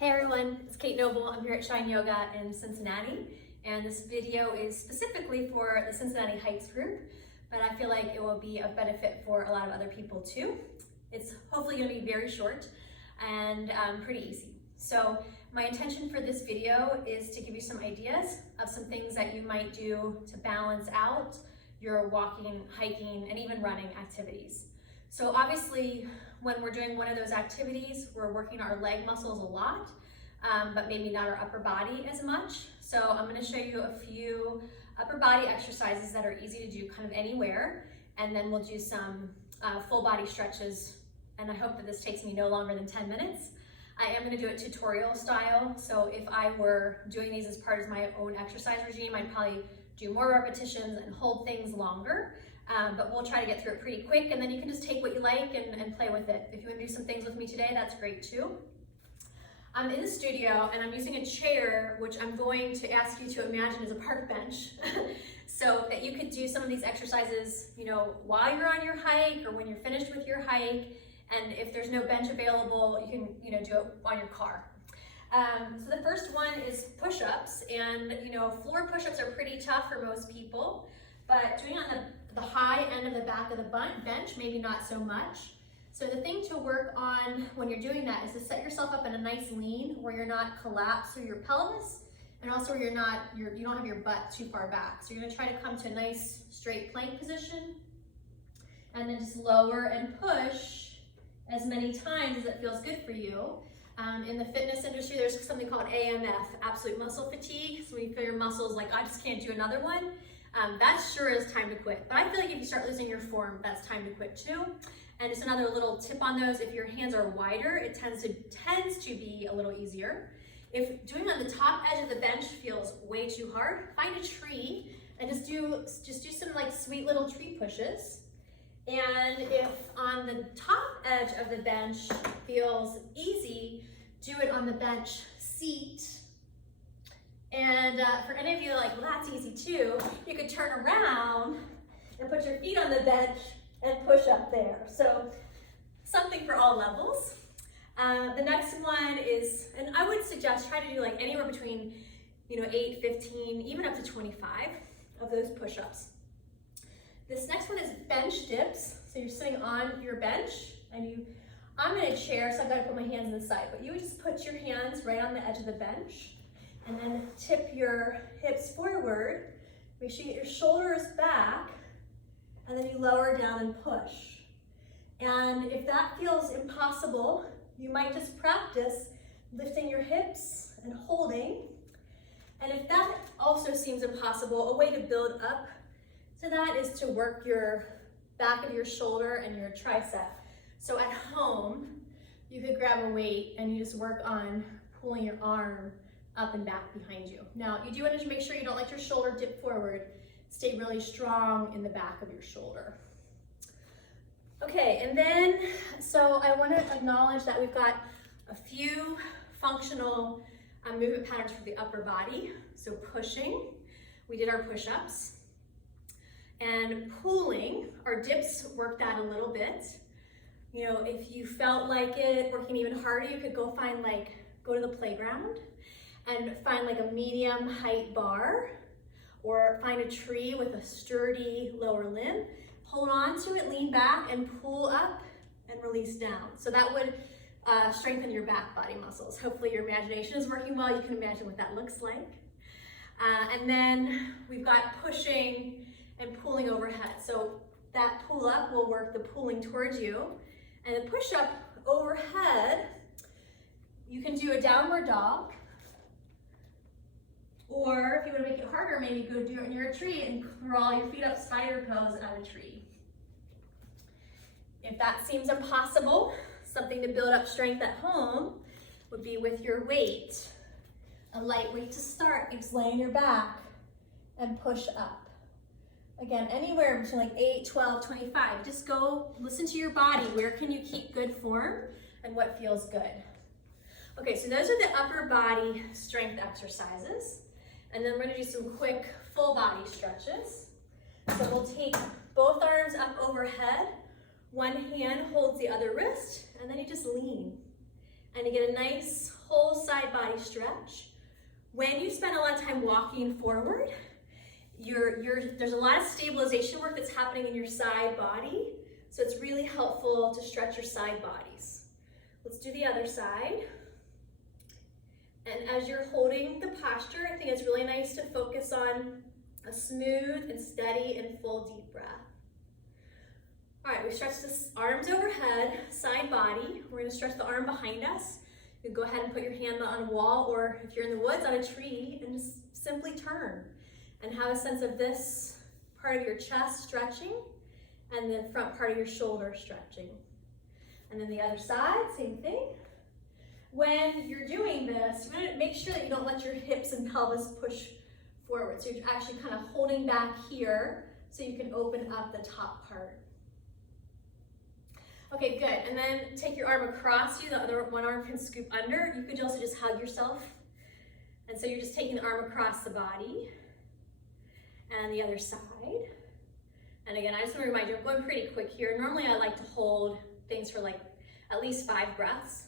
Hey everyone, it's Kate Noble. I'm here at Shine Yoga in Cincinnati, and this video is specifically for the Cincinnati Hikes group, but I feel like it will be of benefit for a lot of other people too. It's hopefully going to be very short and pretty easy. So my intention for this video is to give you some ideas of some things that you might do to balance out your walking, hiking, and even running activities. So obviously, when we're doing one of those activities, we're working our leg muscles a lot, but maybe not our upper body as much. So I'm going to show you a few upper body exercises that are easy to do kind of anywhere, and then we'll do some full body stretches, and I hope that this takes me no longer than 10 minutes. I am going to do it tutorial style, so if I were doing these as part of my own exercise regime, I'd probably do more repetitions and hold things longer. But we'll try to get through it pretty quick, and then you can just take what you like and play with it. If you want to do some things with me today, that's great too. I'm in the studio and I'm using a chair, which I'm going to ask you to imagine as a park bench, so that you could do some of these exercises, while you're on your hike or when you're finished with your hike. And if there's no bench available, you can, do it on your car. So the first one is push-ups, and floor push-ups are pretty tough for most people, but doing it on the high end of the back of the bench, maybe not so much. So the thing to work on when you're doing that is to set yourself up in a nice lean where you're not collapsed through your pelvis, and also where you don't have your butt too far back. So you're gonna try to come to a nice straight plank position, and then just lower and push as many times as it feels good for you. In the fitness industry, there's something called AMF, absolute muscle fatigue. So when you feel your muscles like, I just can't do another one, that sure is time to quit. But I feel like if you start losing your form, that's time to quit too. And just another little tip on those, if your hands are wider, it tends to be a little easier. If doing on the top edge of the bench feels way too hard, find a tree and just do some like sweet little tree pushes. And if on the top edge of the bench feels easy, do it on the bench seat. And for any of you like, well, that's easy too, you could turn around and put your feet on the bench and push up there. So something for all levels. The next one is, and I would suggest try to do like anywhere between 8, 15, even up to 25 of those push-ups. This next one is bench dips. So you're sitting on your bench, and I'm in a chair, so I've got to put my hands in the side, but you would just put your hands right on the edge of the bench, and then tip your hips forward. Make sure you get your shoulders back, and then you lower down and push. And if that feels impossible, you might just practice lifting your hips and holding. And if that also seems impossible, a way to build up to that is to work your back of your shoulder and your tricep. So at home, you could grab a weight and you just work on pulling your arm up and back behind you. Now, you do want to make sure you don't let your shoulder dip forward. Stay really strong in the back of your shoulder. Okay, and then, so I want to acknowledge that we've got a few functional movement patterns for the upper body. So pushing, we did our push-ups. And pulling, our dips work that a little bit. If you felt like it working even harder, you could go to the playground and find like a medium height bar, or find a tree with a sturdy lower limb, hold on to it, lean back and pull up and release down. So that would strengthen your back body muscles. Hopefully your imagination is working well. You can imagine what that looks like. And then we've got pushing and pulling overhead. So that pull up will work the pulling towards you. And the push up overhead, you can do a downward dog, or if you want to make it harder, maybe go do it near a tree and crawl your feet up spider pose at a tree. If that seems impossible, something to build up strength at home would be with your weight. A light weight to start, you just lay on your back and push up. Again, anywhere between like 8, 12, 25. Just go listen to your body. Where can you keep good form and what feels good? Okay, so those are the upper body strength exercises. And then we're gonna do some quick full body stretches. So we'll take both arms up overhead. One hand holds the other wrist, and then you just lean. And you get a nice whole side body stretch. When you spend a lot of time walking forward, there's a lot of stabilization work that's happening in your side body. So it's really helpful to stretch your side bodies. Let's do the other side. And as you're holding the posture, I think it's really nice to focus on a smooth and steady and full deep breath. All right, we stretch the arms overhead, side body. We're gonna stretch the arm behind us. You can go ahead and put your hand on a wall, or if you're in the woods, on a tree, and just simply turn and have a sense of this part of your chest stretching and the front part of your shoulder stretching. And then the other side, same thing. When you're doing this, you want to make sure that you don't let your hips and pelvis push forward. So you're actually kind of holding back here so you can open up the top part. Okay, good. And then take your arm across you. The other one arm can scoop under. You could also just hug yourself. And so you're just taking the arm across the body. And the other side. And again, I just want to remind you, I'm going pretty quick here. Normally I like to hold things for like at least 5 breaths.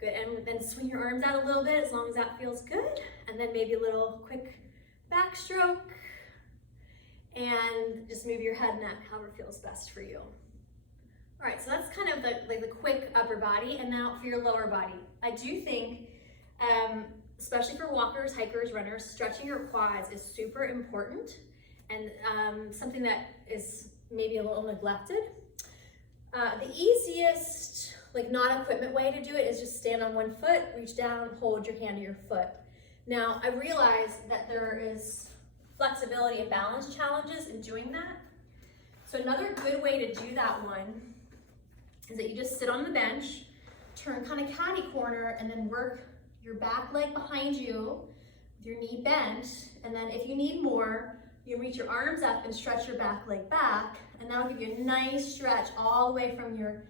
Good, and then swing your arms out a little bit as long as that feels good. And then maybe a little quick backstroke. And just move your head and neck, however feels best for you. All right, so that's kind of the quick upper body. And now for your lower body. I do think, especially for walkers, hikers, runners, stretching your quads is super important and something that is maybe a little neglected. The easiest, non-equipment way to do it is just stand on one foot, reach down, hold your hand to your foot. Now, I realize that there is flexibility and balance challenges in doing that. So another good way to do that one is that you just sit on the bench, turn kind of catty corner, and then work your back leg behind you with your knee bent. And then if you need more, you reach your arms up and stretch your back leg back, and that'll give you a nice stretch all the way from your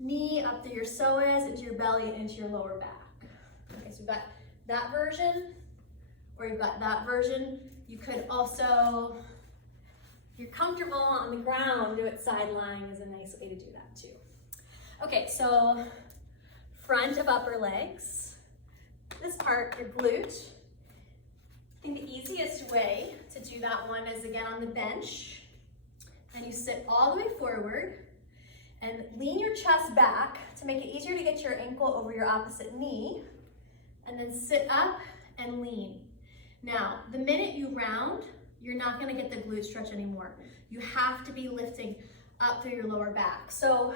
knee up through your psoas, into your belly, and into your lower back. Okay, so we've got that version, or you've got that version. You could also, if you're comfortable on the ground, do it side lying is a nice way to do that too. Okay, so front of upper legs. This part, your glute. I think the easiest way to do that one is again on the bench. And you sit all the way forward and lean your chest back to make it easier to get your ankle over your opposite knee. And then sit up and lean. Now, the minute you round, you're not gonna get the glute stretch anymore. You have to be lifting up through your lower back. So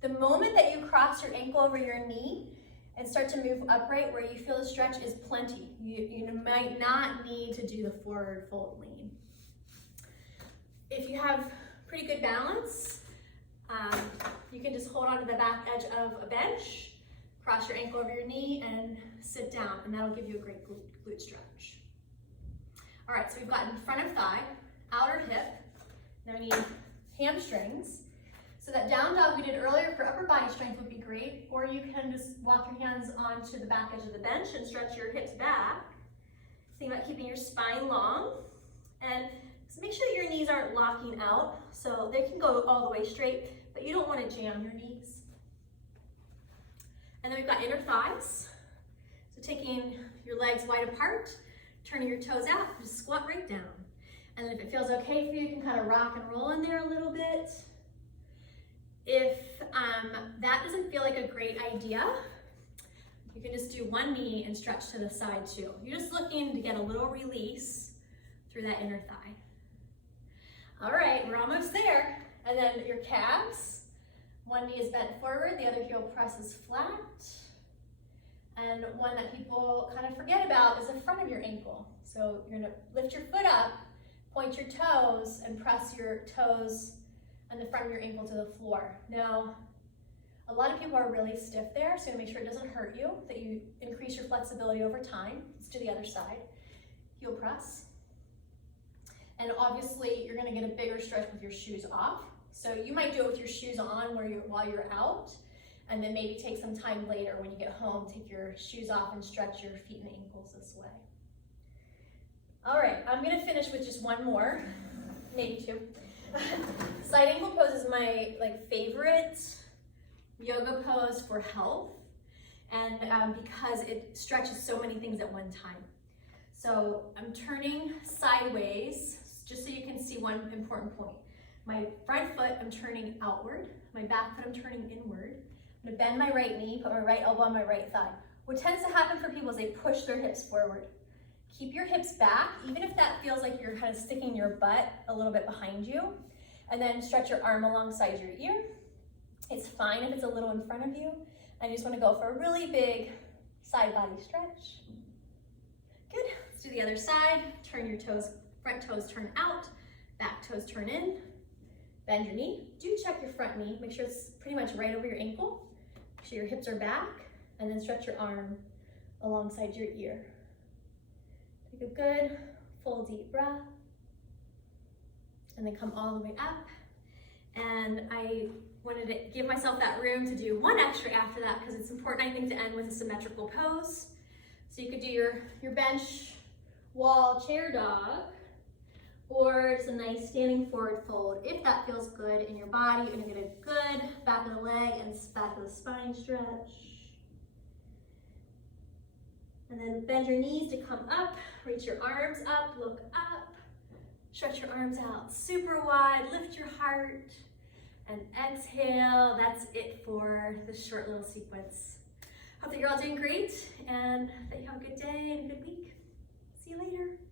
the moment that you cross your ankle over your knee and start to move upright where you feel the stretch is plenty. You might not need to do the forward fold lean. If you have pretty good balance, you can just hold onto the back edge of a bench, cross your ankle over your knee, and sit down, and that'll give you a great glute stretch. All right, so we've got in front of thigh, outer hip, now we need hamstrings. So that down dog we did earlier for upper body strength would be great, or you can just walk your hands onto the back edge of the bench and stretch your hips back. Think about keeping your spine long, and just make sure that your knees aren't locking out, so they can go all the way straight, but you don't want to jam your knees. And then we've got inner thighs. So taking your legs wide apart, turning your toes out, just squat right down. And then if it feels okay for you, you can kind of rock and roll in there a little bit. If that doesn't feel like a great idea, you can just do one knee and stretch to the side too. You're just looking to get a little release through that inner thigh. All right, we're almost there. And then your calves, one knee is bent forward, the other heel presses flat. And one that people kind of forget about is the front of your ankle. So you're gonna lift your foot up, point your toes, and press your toes and the front of your ankle to the floor. Now, a lot of people are really stiff there, so make sure it doesn't hurt you, that you increase your flexibility over time. Let's do the other side. Heel press. And obviously, you're gonna get a bigger stretch with your shoes off. So you might do it with your shoes on while you're out, and then maybe take some time later when you get home, take your shoes off and stretch your feet and ankles this way. All right, I'm gonna finish with just one more, maybe two. Side angle pose is my favorite yoga pose for health. and because it stretches so many things at one time. So I'm turning sideways, just so you can see one important point. My front foot, I'm turning outward. My back foot, I'm turning inward. I'm gonna bend my right knee, put my right elbow on my right thigh. What tends to happen for people is they push their hips forward. Keep your hips back, even if that feels like you're kind of sticking your butt a little bit behind you. And then stretch your arm alongside your ear. It's fine if it's a little in front of you. I just wanna go for a really big side body stretch. Good, let's do the other side. Turn your toes, front toes turn out, back toes turn in. Bend your knee. Do check your front knee. Make sure it's pretty much right over your ankle. Make sure your hips are back, and then stretch your arm alongside your ear. Take a good, full deep breath, and then come all the way up. And I wanted to give myself that room to do one extra after that because it's important, I think, to end with a symmetrical pose. So you could do your bench, wall, chair dog, or just a nice standing forward fold. If that feels good in your body, you're gonna get a good back of the leg and back of the spine stretch. And then bend your knees to come up, reach your arms up, look up, stretch your arms out super wide, lift your heart, and exhale. That's it for this short little sequence. Hope that you're all doing great and that you have a good day and a good week. See you later.